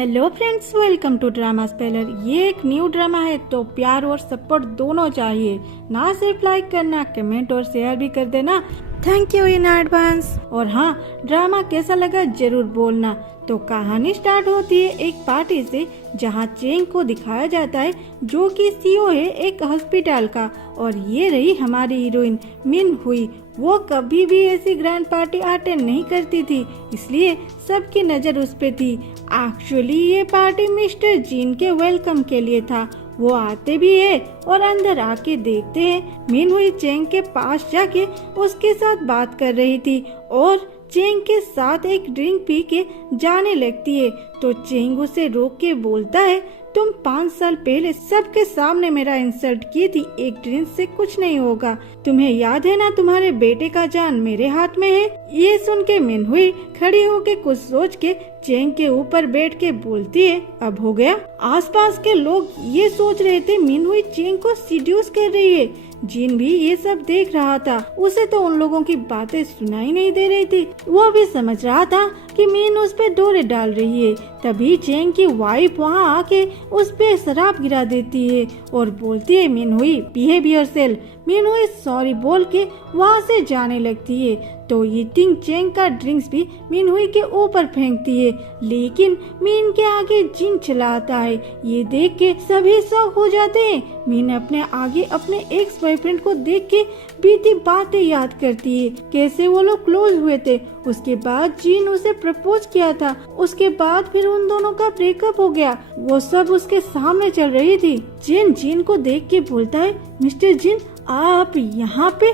Hello friends, welcome to drama speller. ये एक new drama है तो प्यार और सपोर्ट दोनों चाहिए। ना सिर्फ लाइक करना, कमेंट और शेयर भी कर देना। Thank you in advance. और हाँ, ड्रामा कैसा लगा जरूर बोलना। तो कहानी स्टार्ट होती है एक पार्टी से, जहाँ चेंग को दिखाया जाता है जो कि सीईओ है एक हॉस्पिटल का। और ये रही हमारी हीरोइन मिन हुई। वो कभी भी ऐसी ग्रैंड पार्टी अटेंड नहीं करती थी, इसलिए सबकी नजर उस पे थी। एक्चुअली ये पार्टी मिस्टर जीन के वेलकम के लिए था। वो आते भी है और अंदर आके देखते हैं मिन हुई चेंग के पास जाके उसके साथ बात कर रही थी और चेंग के साथ एक ड्रिंक पी के जाने लगती है। तो चेंग उसे रोक के बोलता है, तुम 5 साल पहले सबके सामने मेरा इंसल्ट की थी, एक ड्रिंक से कुछ नहीं होगा। तुम्हें याद है ना, तुम्हारे बेटे का जान मेरे हाथ में है। ये सुन के मिन हुई खड़ी होके कुछ सोच के चेंग के ऊपर बैठ के बोलती है, अब हो गया। आसपास के लोग ये सोच रहे थे मिन हुई चेंग को सीड्यूस कर रही है। जीन भी ये सब देख रहा था। उसे तो उन लोगों की बातें सुनाई नहीं दे रही थी। वो भी समझ रहा था कि मीन उस पे डोरे डाल रही है। तभी चेंग की वाइफ वहाँ आके उस पे शराब गिरा देती है और बोलती है, मीन हुई बिहेव योरसेल्फ। मीन हुई सॉरी बोल के वहाँ से जाने लगती है। तो ईटिंग चेंग का ड्रिंक्स भी मीन हुई के ऊपर फेंकती है, लेकिन मीन के आगे जिन चलाता है। ये देख के सभी शॉक हो जाते हैं। मीन अपने आगे अपने एक्स बॉयफ्रेंड को देख के बीती बातें याद करती है, कैसे वो लोग क्लोज हुए थे। उसके बाद जीन उसे प्रपोज किया था, उसके बाद फिर उन दोनों का ब्रेकअप हो गया। वो सब उसके सामने चल रही थी। जीन को देख के बोलता है, मिस्टर जीन आप यहाँ पे?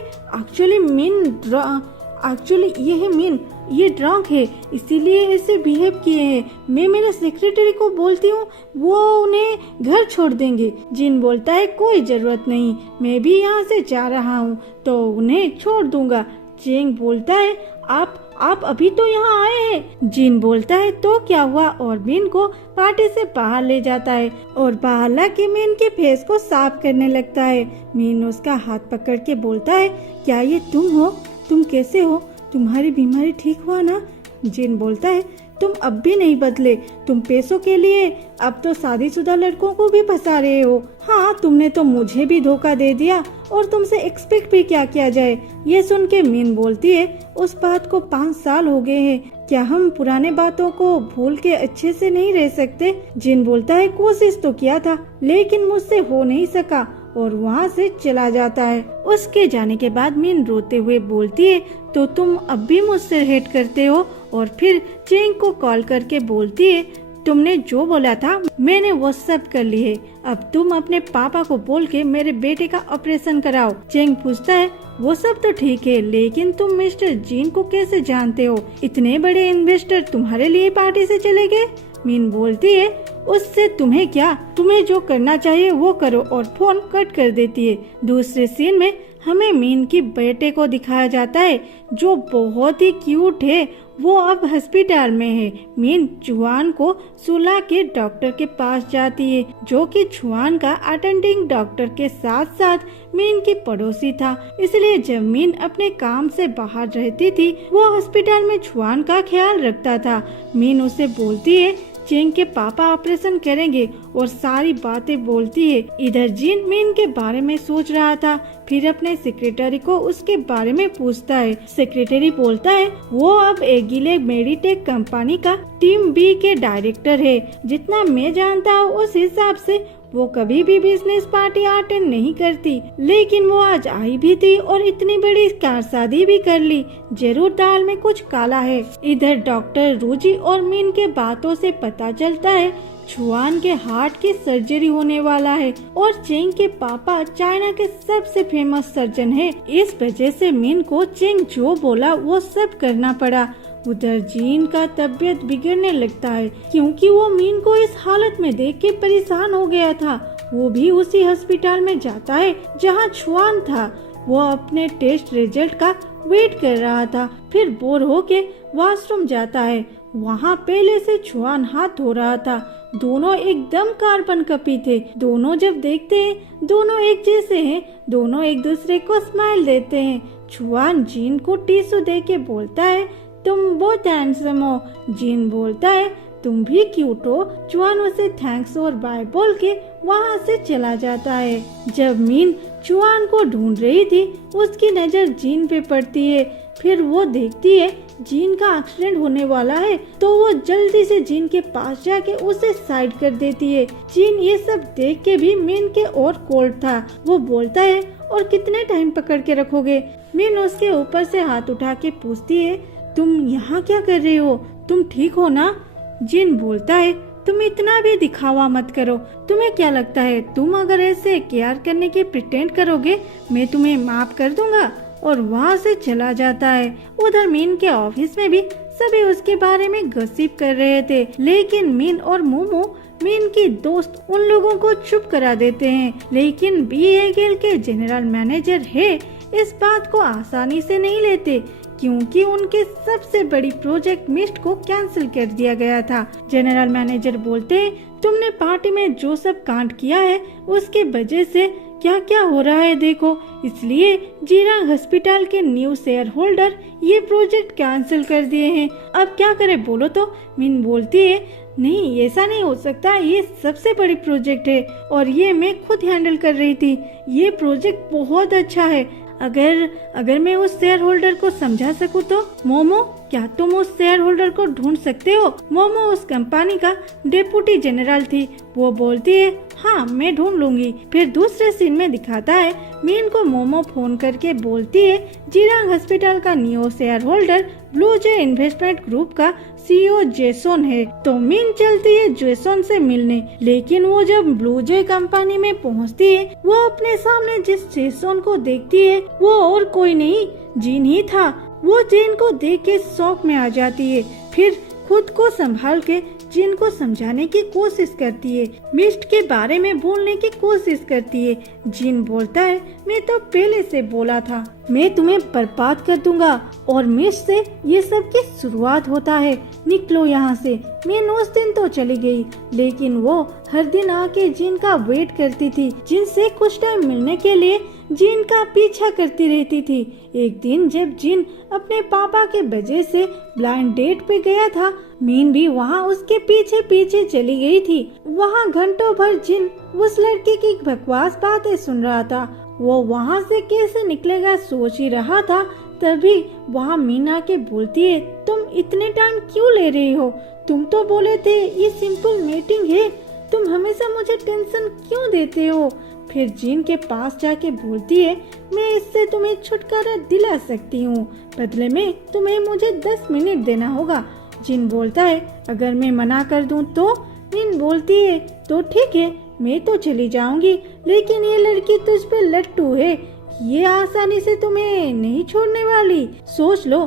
एक्चुअली ये है मीन, ये ड्रंक है इसीलिए ऐसे बिहेव किए हैं। मैं मेरे सेक्रेटरी को बोलती हूँ, वो उन्हें घर छोड़ देंगे। जिन बोलता है कोई जरूरत नहीं, मैं भी यहाँ से जा रहा हूँ तो उन्हें छोड़ दूंगा। चेंग बोलता है, आप अभी तो यहाँ आए हैं। जिन बोलता है तो क्या हुआ, और मिन को पार्टी से बाहर ले जाता है और बाहर लाके मिन के फेस को साफ करने लगता है। मिन उसका हाथ पकड़ के बोलता है, क्या ये तुम हो? तुम कैसे हो? तुम्हारी बीमारी ठीक हुआ ना? जिन बोलता है, तुम अब भी नहीं बदले। तुम पैसों के लिए अब तो शादीशुदा लड़कों को भी फंसा रहे हो। हाँ, तुमने तो मुझे भी धोखा दे दिया और तुमसे एक्सपेक्ट भी क्या किया जाए। ये सुन के मीन बोलती है, उस बात को 5 साल हो गए हैं, क्या हम पुराने बातों को भूल के अच्छे से नहीं रह सकते? जिन बोलता है, कोशिश तो किया था लेकिन मुझसे हो नहीं सका, और वहाँ से चला जाता है। उसके जाने के बाद मीन रोते हुए बोलती है, तो तुम अब भी मुझसे हेट करते हो? और फिर चेंग को कॉल करके बोलती है, तुमने जो बोला था मैंने वो सब कर ली है। अब तुम अपने पापा को बोल के मेरे बेटे का ऑपरेशन कराओ। चेंग पूछता है, वो सब तो ठीक है, लेकिन तुम मिस्टर जीन को कैसे जानते हो? इतने बड़े इन्वेस्टर तुम्हारे लिए पार्टी से चले गए? मीन बोलती है, उससे तुम्हें क्या, तुम्हें जो करना चाहिए वो करो, और फोन कट कर देती है। दूसरे सीन में हमें मीन की बेटे को दिखाया जाता है जो बहुत ही क्यूट है। वो अब हॉस्पिटल में है। मीन जुआन को सुला के डॉक्टर के पास जाती है, जो कि जुआन का अटेंडिंग डॉक्टर के साथ साथ मीन की पड़ोसी था। इसलिए जब मीन अपने काम से बाहर रहती थी, वो हॉस्पिटल में जुआन का ख्याल रखता था। मीन उसे बोलती है, चेंग के पापा ऑपरेशन करेंगे, और सारी बातें बोलती है। इधर जीन मीन के बारे में सोच रहा था, फिर अपने सेक्रेटरी को उसके बारे में पूछता है। सेक्रेटरी बोलता है, वो अब एगिले मेडिटेक कंपनी का टीम बी के डायरेक्टर है। जितना मैं जानता हूँ उस हिसाब से वो कभी भी बिजनेस पार्टी अटेंड नहीं करती, लेकिन वो आज आई भी थी और इतनी बड़ी कार शादी भी कर ली। जरूर दाल में कुछ काला है। इधर डॉक्टर रूजी और मीन के बातों से पता चलता है जुआन के हार्ट की सर्जरी होने वाला है, और चेंग के पापा चाइना के सबसे फेमस सर्जन है। इस वजह से मीन को चेंग जो बोला वो सब करना पड़ा। उधर जीन का तबीयत बिगड़ने लगता है, क्योंकि वो मीन को इस हालत में देख के परेशान हो गया था। वो भी उसी हॉस्पिटल में जाता है जहाँ जुआन था। वो अपने टेस्ट रिजल्ट का वेट कर रहा था, फिर बोर होके वॉशरूम जाता है। वहाँ पहले से जुआन हाथ धो रहा था। दोनों एकदम कार्बन कॉपी थे। दोनों जब देखते हैं दोनों एक जैसे हैं। दोनों एक दूसरे को स्माइल देते हैं। जुआन जीन को टिश्यू दे के बोलता है, तुम बहुत हैंडसम हो। जीन बोलता है, तुम भी क्यूट हो। चुआन उसे थैंक्स और बाय बोल के वहाँ से चला जाता है। जब मीन चुआन को ढूंढ रही थी, उसकी नजर जीन पे पड़ती है। फिर वो देखती है जीन का एक्सीडेंट होने वाला है, तो वो जल्दी से जीन के पास जाके उसे साइड कर देती है। जीन ये सब देख के भी मीन के और कोल्ड था। वो बोलता है, और कितने टाइम पकड़ के रखोगे? मीन उसके ऊपर से हाथ उठा के पूछती है, तुम यहाँ क्या कर रही हो? तुम ठीक हो ना? जीन बोलता है, तुम इतना भी दिखावा मत करो। तुम्हें क्या लगता है, तुम अगर ऐसे केयर करने के प्रिटेंड करोगे, मैं तुम्हें माफ कर दूंगा? और वहाँ से चला जाता है। उधर मीन के ऑफिस में भी सभी उसके बारे में गॉसिप कर रहे थे, लेकिन मीन और मोमो, मीन की दोस्त, उन लोगों को चुप करा देते हैं। लेकिन बीएगेल के जनरल मैनेजर है इस बात को आसानी से नहीं लेते, क्योंकि उनके सबसे बड़ी प्रोजेक्ट मिस्ट को कैंसिल कर दिया गया था। जनरल मैनेजर बोलते हैं, तुमने पार्टी में जो सब कांड किया है उसके वजह से क्या क्या हो रहा है देखो, इसलिए जीरांग हॉस्पिटल के न्यू शेयर होल्डर ये प्रोजेक्ट कैंसिल कर दिए हैं। अब क्या करे बोलो? तो मीन बोलती है, नहीं ऐसा नहीं हो सकता, ये सबसे बड़ी प्रोजेक्ट है और ये मैं खुद हैंडल कर रही थी। ये प्रोजेक्ट बहुत अच्छा है। अगर मैं उस शेयर होल्डर को समझा सकूं तो। मोमो, क्या तुम उस शेयर होल्डर को ढूंढ सकते हो? मोमो उस कंपनी का डिप्टी जनरल थी। वो बोलती है, हाँ मैं ढूंढ लूंगी। फिर दूसरे सीन में दिखाता है, मीन को मोमो फोन करके बोलती है, जीरांग हॉस्पिटल का न्यू शेयर होल्डर ब्लू जे इन्वेस्टमेंट ग्रुप का सीईओ जेसन है। तो मीन चलती है जेसन से मिलने, लेकिन वो जब ब्लू जे कंपनी में पहुंचती है, वो अपने सामने जिस जेसन को देखती है वो और कोई नहीं, जीन ही था। वो जीन को देख के शॉक में आ जाती है। फिर खुद को संभाल के जीन को समझाने की कोशिश करती है, मिस्ट के बारे में बोलने की कोशिश करती है। जीन बोलता है, मैं तो पहले से बोला था, मैं तुम्हें बर्बाद कर दूंगा। और मिस्ट से ये सब की शुरुआत होता है। निकलो यहाँ से। मीन उस दिन तो चली गई, लेकिन वो हर दिन आके जीन का वेट करती थी, जिनसे कुछ टाइम मिलने के लिए जीन का पीछा करती रहती थी। एक दिन जब जीन अपने पापा के वजह से ब्लाइंड डेट पे गया था, मीन भी वहाँ उसके पीछे पीछे चली गई थी। वहाँ घंटों भर जीन उस लड़की की बकवास बातें सुन रहा था। वो वहाँ से कैसे निकलेगा सोच ही रहा था। तभी वहाँ मीना के बोलती है, तुम इतने टाइम क्यों ले रही हो? तुम तो बोले थे ये सिंपल मीटिंग है, तुम हमेशा मुझे टेंशन क्यों देते हो? फिर जीन के पास जाके बोलती है, मैं इससे तुम्हें छुटकारा दिला सकती हूँ, बदले में तुम्हें मुझे 10 मिनट देना होगा। जीन बोलता है, अगर मैं मना कर दूँ तो? मीन बोलती है, तो ठीक है, मैं तो चली जाऊंगी, लेकिन ये लड़की तुझ पे लट्टू है, ये आसानी से तुम्हें नहीं छोड़ने वाली। सोच लो,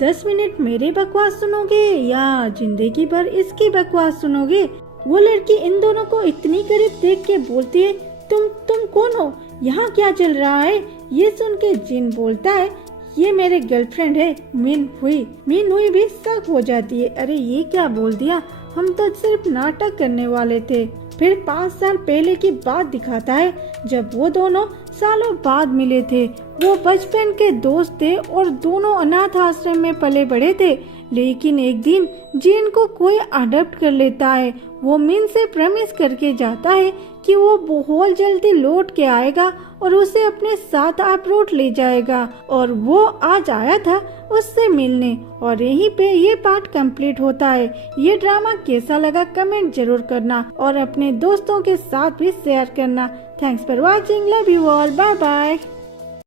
10 मिनट मेरी बकवास सुनोगे या जिंदगी भर इसकी बकवास सुनोगे? वो लड़की इन दोनों को इतनी करीब देख के बोलती है, तुम कौन हो? यहाँ क्या चल रहा है? ये सुन के जीन बोलता है, ये मेरे गर्लफ्रेंड है मिन हुई भी शक हो जाती है, अरे ये क्या बोल दिया, हम तो सिर्फ नाटक करने वाले थे। फिर 5 साल पहले की बात दिखाता है, जब वो दोनों सालों बाद मिले थे। वो बचपन के दोस्त थे और दोनों अनाथ आश्रम में पले बड़े थे। लेकिन एक दिन जीन को कोई अडॉप्ट कर लेता है। वो मिन से प्रॉमिस करके जाता है कि वो बहुत जल्दी लौट के आएगा और उसे अपने साथ अब्रॉड ले जाएगा। और वो आज आया था उससे मिलने। और यहीं पे ये पार्ट कंप्लीट होता है। ये ड्रामा कैसा लगा कमेंट जरूर करना और अपने दोस्तों के साथ भी शेयर करना। Thanks for watching, love you all, bye bye.